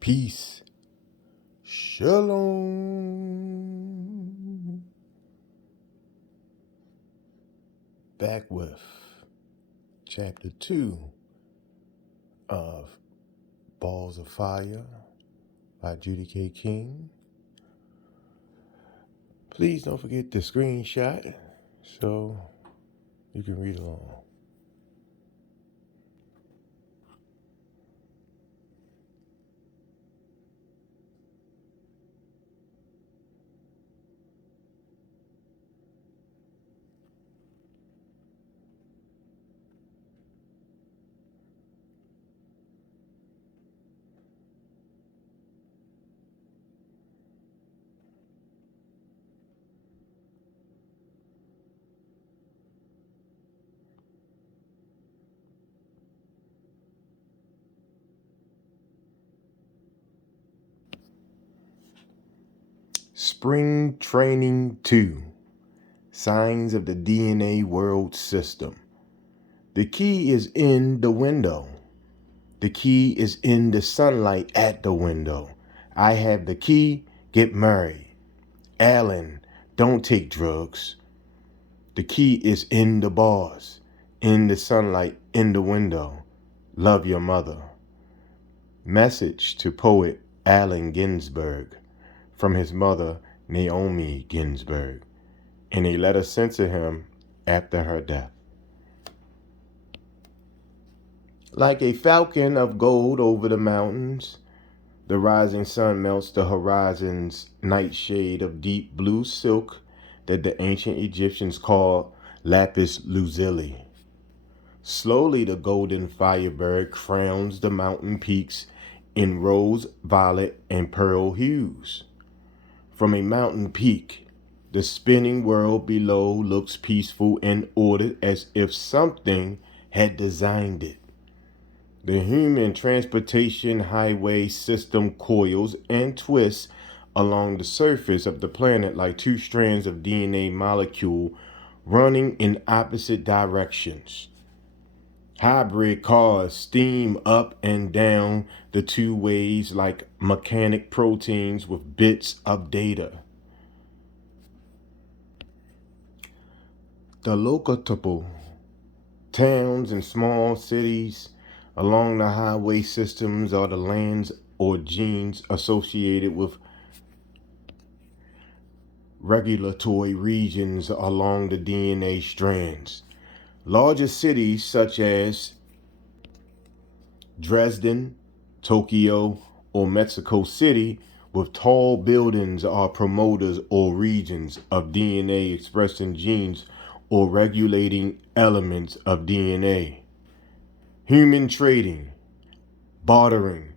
Peace. Shalom. Back with chapter 2 of Balls of Fire by Judy K. King. Please don't forget the screenshot so you can read along. Spring Training 2. Signs of the DNA World System. The key is in the window. The key is in the sunlight at the window. I have the key. Get married. Alan, don't take drugs. The key is in the bars, in the sunlight, in the window. Love your mother. Message to poet Allen Ginsberg from his mother, Naomi Ginsberg, in a letter sent to him after her death. Like a falcon of gold over the mountains, the rising sun melts the horizon's nightshade of deep blue silk that the ancient Egyptians called lapis lazuli. Slowly the golden firebird crowns the mountain peaks in rose, violet, and pearl hues. From a mountain peak, the spinning world below looks peaceful and ordered as if something had designed it. The human transportation highway system coils and twists along the surface of the planet like two strands of DNA molecule running in opposite directions. Hybrid cars steam up and down the two ways like mechanic proteins with bits of data. The locatable towns and small cities along the highway systems are the lands or genes associated with regulatory regions along the DNA strands. Larger cities such as Dresden, Tokyo, or Mexico City with tall buildings are promoters or regions of DNA expressing genes or regulating elements of DNA. Human trading, bartering,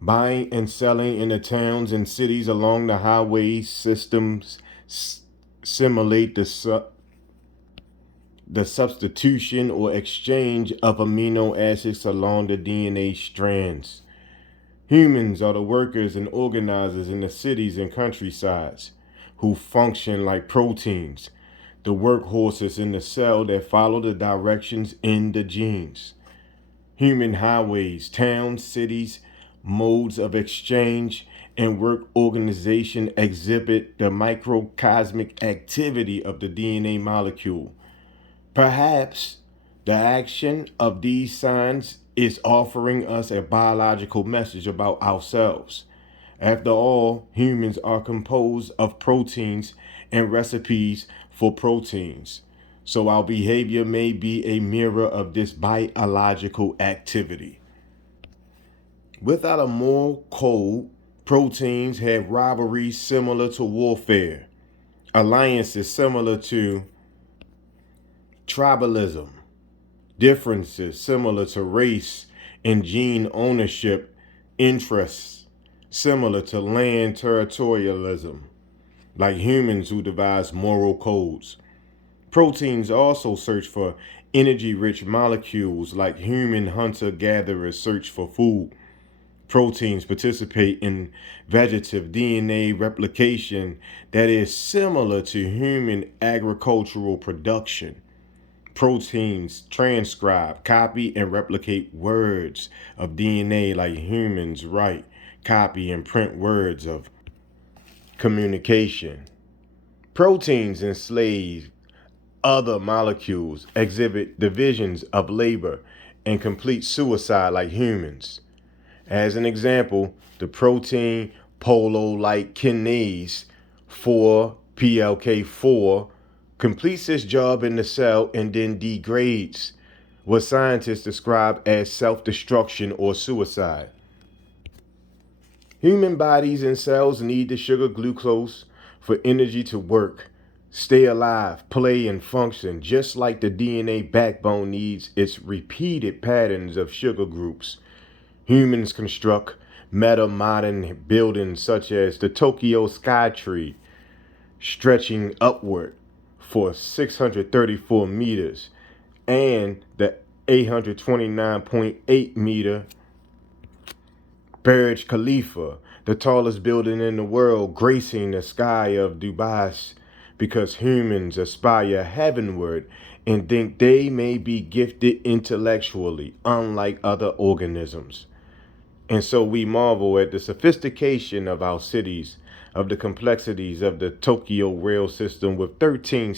buying and selling in the towns and cities along the highway systems simulate the substitution or exchange of amino acids along the DNA strands. Humans are the workers and organizers in the cities and countrysides who function like proteins, the workhorses in the cell that follow the directions in the genes. Human highways, towns, cities, modes of exchange, and work organization exhibit the microcosmic activity of the DNA molecule. Perhaps the action of these signs is offering us a biological message about ourselves. After all, humans are composed of proteins and recipes for proteins. So our behavior may be a mirror of this biological activity. Without a moral code, proteins have rivalries similar to warfare, alliances similar to tribalism, differences similar to race and gene ownership, interests similar to land territorialism, like humans who devise moral codes. Proteins also search for energy-rich molecules like human hunter-gatherers search for food. Proteins participate in vegetative DNA replication that is similar to human agricultural production. Proteins transcribe, copy, and replicate words of DNA like humans write, copy, and print words of communication. Proteins enslave other molecules, exhibit divisions of labor, and complete suicide like humans. As an example, the protein polo-like kinase 4 PLK4 completes its job in the cell and then degrades, what scientists describe as self-destruction or suicide. Human bodies and cells need the sugar glucose for energy to work, stay alive, play, and function, just like the DNA backbone needs its repeated patterns of sugar groups. Humans construct meta-modern buildings such as the Tokyo Skytree, stretching upward for 634 meters, and the 829.8 meter Burj Khalifa, the tallest building in the world, gracing the sky of Dubai, because humans aspire heavenward and think they may be gifted intellectually, unlike other organisms. And so we marvel at the sophistication of our cities, of the complexities of the Tokyo rail system with 13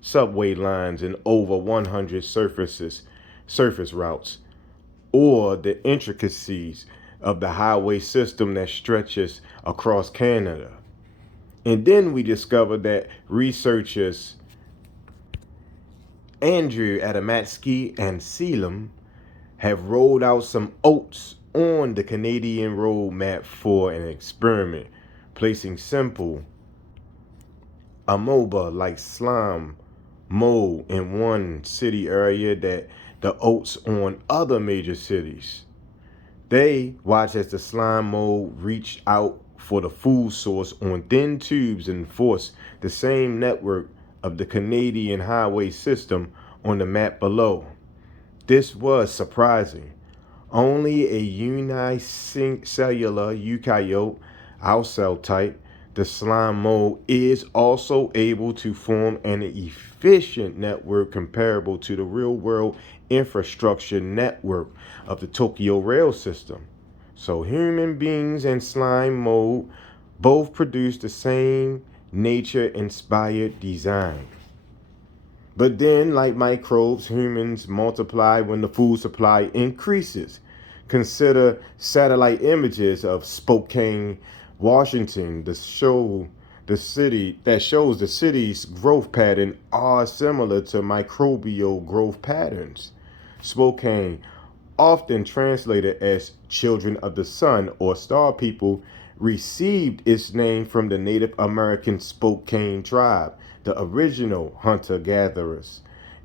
subway lines and over 100 surface routes, or the intricacies of the highway system that stretches across Canada. And then we discover that researchers Andrew Adamatsky and Selim have rolled out some oats on the Canadian road map for an experiment, placing simple amoeba like slime mold in one city area that the oats on other major cities. They watch as the slime mold reach out for the food source on thin tubes and force the same network of the Canadian highway system on the map below. This was surprising. Only a unicellular eukaryote, our cell type, the slime mold, is also able to form an efficient network comparable to the real-world infrastructure network of the Tokyo rail system. So human beings and slime mold both produce the same nature-inspired design. But then, like microbes, humans multiply when the food supply increases. Consider satellite images of Spokane, Washington, that shows the city's growth pattern are similar to microbial growth patterns. Spokane, often translated as children of the sun or star people, received its name from the Native American Spokane tribe, the original hunter-gatherers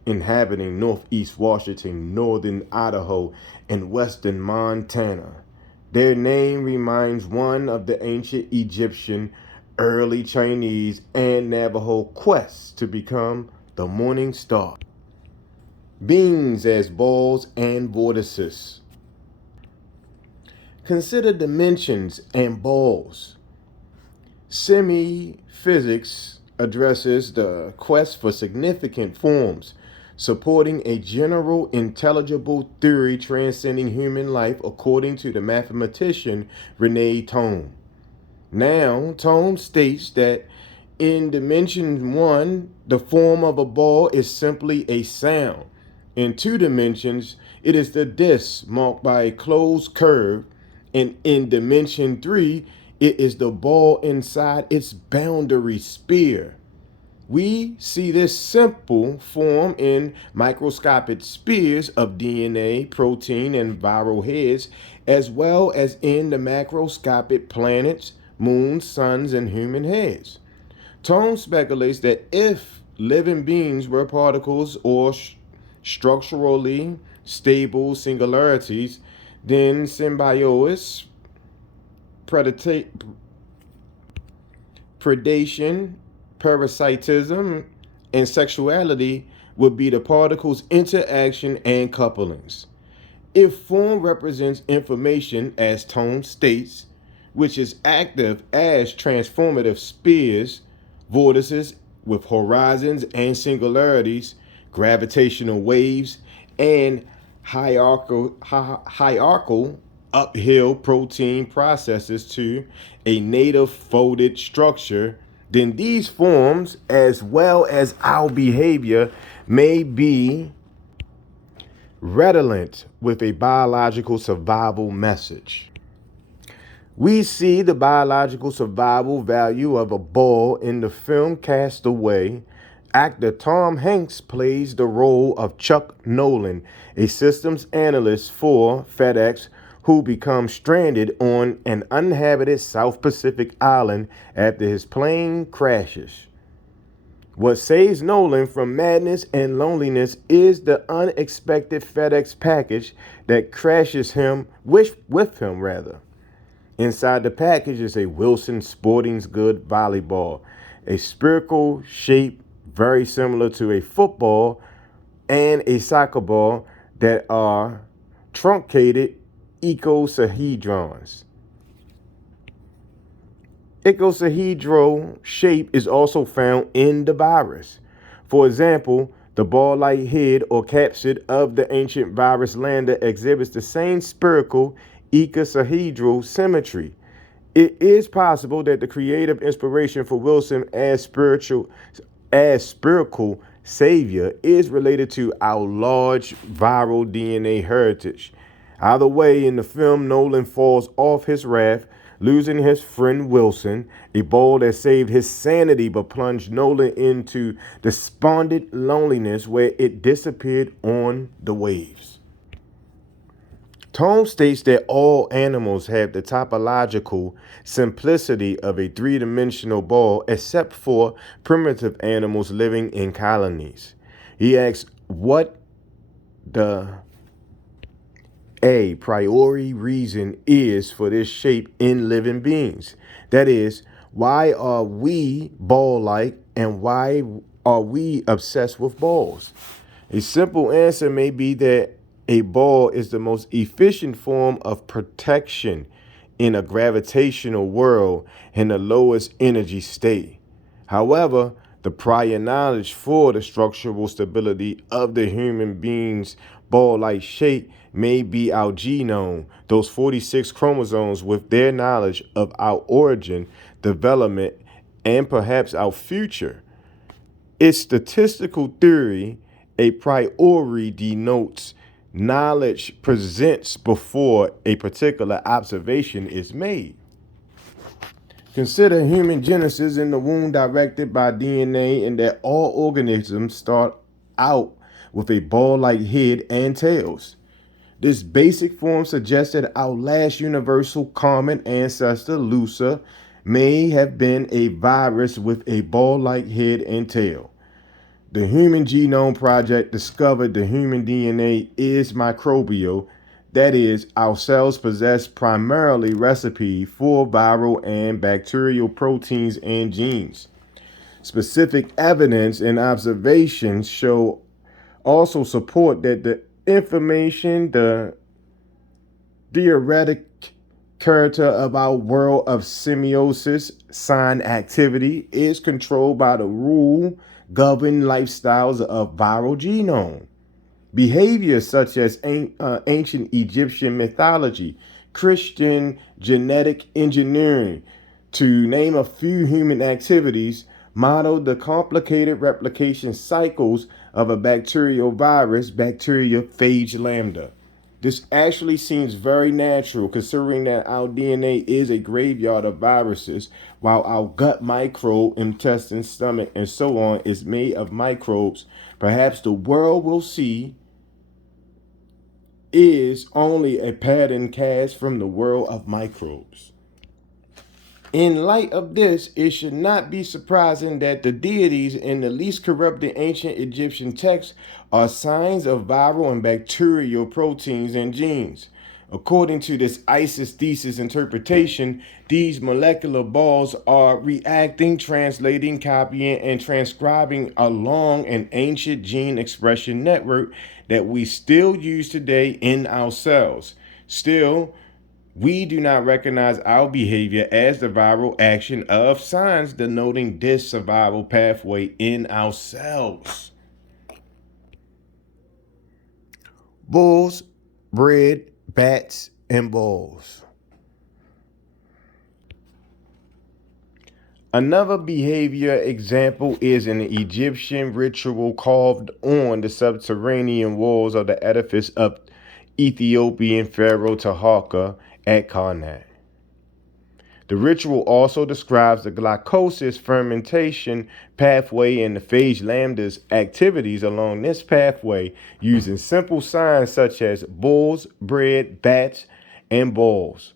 inhabiting northeast Washington, northern Idaho, and western Montana. Their name reminds one of the ancient Egyptian, early Chinese, and Navajo quests to become the morning star. Beings as balls and vortices. Consider dimensions and balls. Semi-physics addresses the quest for significant forms, supporting a general intelligible theory transcending human life according to the mathematician Rene Thom. Now, Thom states that in dimension 1, the form of a ball is simply a sound. In 2 dimensions, it is the disk marked by a closed curve, and in dimension 3, it is the ball inside its boundary sphere. We see this simple form in microscopic spheres of DNA, protein, and viral heads, as well as in the macroscopic planets, moons, suns, and human heads. Thom speculates that if living beings were particles or structurally stable singularities, then symbiosis, predation, parasitism, and sexuality would be the particles' interaction and couplings. If form represents information, as Thom states, which is active as transformative spheres, vortices with horizons and singularities, gravitational waves, and hierarchical uphill protein processes to a native folded structure, then these forms, as well as our behavior, may be redolent with a biological survival message. We see the biological survival value of a ball in the film Castaway. Actor Tom Hanks plays the role of Chuck Nolan, a systems analyst for FedEx who becomes stranded on an uninhabited South Pacific island after his plane crashes. What saves Nolan from madness and loneliness is the unexpected FedEx package that crashes him with him rather. Inside the package is a Wilson Sporting Goods volleyball, a spherical shape very similar to a football, and a soccer ball that are truncated icosahedrons. Icosahedral shape is also found in the virus. For example, the ball-like head or capsid of the ancient virus lander exhibits the same spherical icosahedral symmetry. It is possible that the creative inspiration for Wilson as spherical savior is related to our large viral DNA heritage. Either way, in the film, Nolan falls off his raft, losing his friend Wilson, a ball that saved his sanity but plunged Nolan into despondent loneliness where it disappeared on the waves. Tome states that all animals have the topological simplicity of a three-dimensional ball except for primitive animals living in colonies. He asks what the a priori reason is for this shape in living beings. That is, why are we ball-like and why are we obsessed with balls? A simple answer may be that a ball is the most efficient form of protection in a gravitational world in the lowest energy state. However, the prior knowledge for the structural stability of the human being's ball-like shape may be our genome, those 46 chromosomes with their knowledge of our origin, development, and perhaps our future. Its statistical theory, a priori, denotes knowledge presents before a particular observation is made. Consider human genesis in the womb directed by DNA and that all organisms start out with a ball-like head and tails. This basic form suggests that our last universal common ancestor, Lusa, may have been a virus with a ball-like head and tail. The Human Genome Project discovered the human DNA is microbial. That is, our cells possess primarily recipe for viral and bacterial proteins and genes. Specific evidence and observations also support that the information, the theoretic character of our world of semiosis, sign activity, is controlled by the rule governed lifestyles of viral genome. Behaviors such as ancient Egyptian mythology, Christian genetic engineering, to name a few human activities, model the complicated replication cycles of a bacterial virus, bacteriophage lambda. This actually seems very natural considering that our DNA is a graveyard of viruses, while our gut microbe, intestine, stomach, and so on is made of microbes. Perhaps the world will see is only a pattern cast from the world of microbes. In light of this, it should not be surprising that the deities in the least corrupted ancient Egyptian texts are signs of viral and bacterial proteins and genes. According to this Isis thesis interpretation, these molecular balls are reacting, translating, copying, and transcribing along an ancient gene expression network that we still use today in our cells. Still, we do not recognize our behavior as the viral action of signs denoting this survival pathway in our cells. bulls, bread, bats, and balls. Another behavior example is an Egyptian ritual carved on the subterranean walls of the edifice of Ethiopian Pharaoh Taharka at Karnak. The ritual also describes the glycolysis fermentation pathway and the phage lambda's activities along this pathway using simple signs such as bulls, bread, bats, and balls.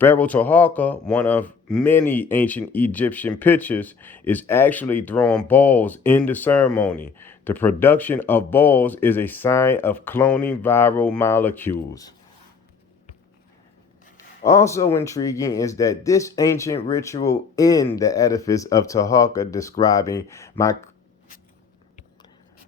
Pharaoh Taharka, one of many ancient Egyptian pictures, is actually throwing balls in the ceremony. The production of balls is a sign of cloning viral molecules. Also intriguing is that this ancient ritual in the edifice of Taharka describing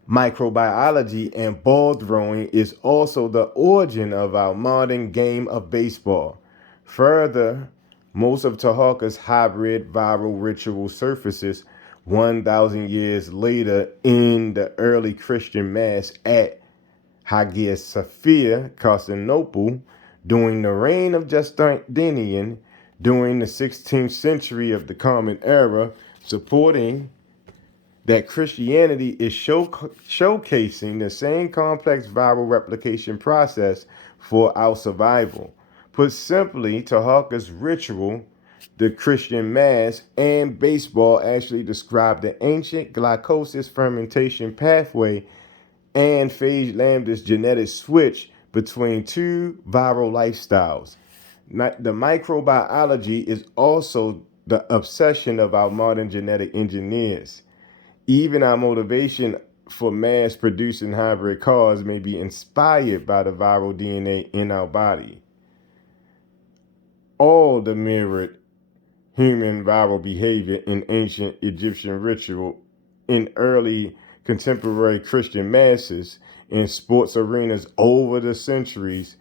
microbiology and ball throwing is also the origin of our modern game of baseball. Further, most of Taharka's hybrid viral ritual surfaces 1,000 years later in the early Christian Mass at Hagia Sophia, Constantinople, during the reign of Justinian, during the 16th century of the Common Era, supporting that Christianity is showcasing the same complex viral replication process for our survival. Put simply, Taharka's ritual, the Christian Mass, and baseball actually describe the ancient glycolysis fermentation pathway and phage lambda's genetic switch between two viral lifestyles. The microbiology is also the obsession of our modern genetic engineers. Even our motivation for mass producing hybrid cars may be inspired by the viral DNA in our body. All the mirrored human viral behavior in ancient Egyptian ritual, in early contemporary Christian masses, in sports arenas over the centuries,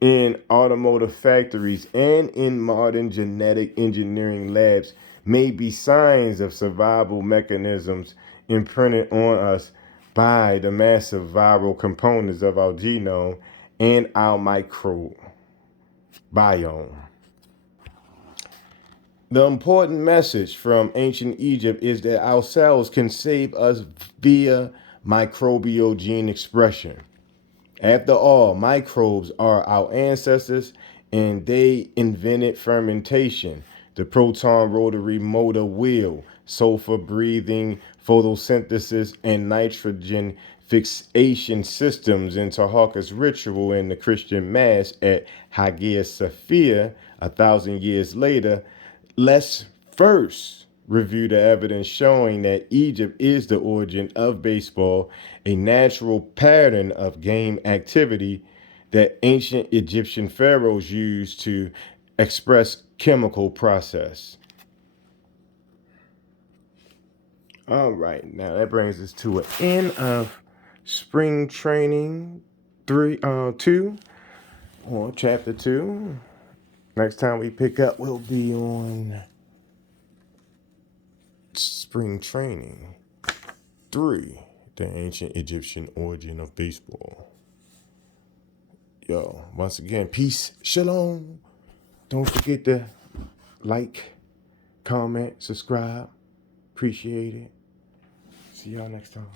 in automotive factories, and in modern genetic engineering labs may be signs of survival mechanisms imprinted on us by the massive viral components of our genome and our microbiome. The important message from ancient Egypt is that our cells can save us via microbial gene expression. After all, microbes are our ancestors and they invented fermentation, the proton rotary motor wheel, sulfur breathing, photosynthesis, and nitrogen fixation systems in Taharka's ritual in the Christian Mass at Hagia Sophia 1,000 years later. Let's first review the evidence showing that Egypt is the origin of baseball, a natural pattern of game activity that ancient Egyptian pharaohs used to express chemical process. All right, now that brings us to an end of spring training 2 or chapter 2. Next time we pick up, we'll be on spring training 3, the ancient Egyptian origin of baseball. Yo, once again, peace, shalom. Don't forget to like, comment, subscribe. Appreciate it. See y'all next time.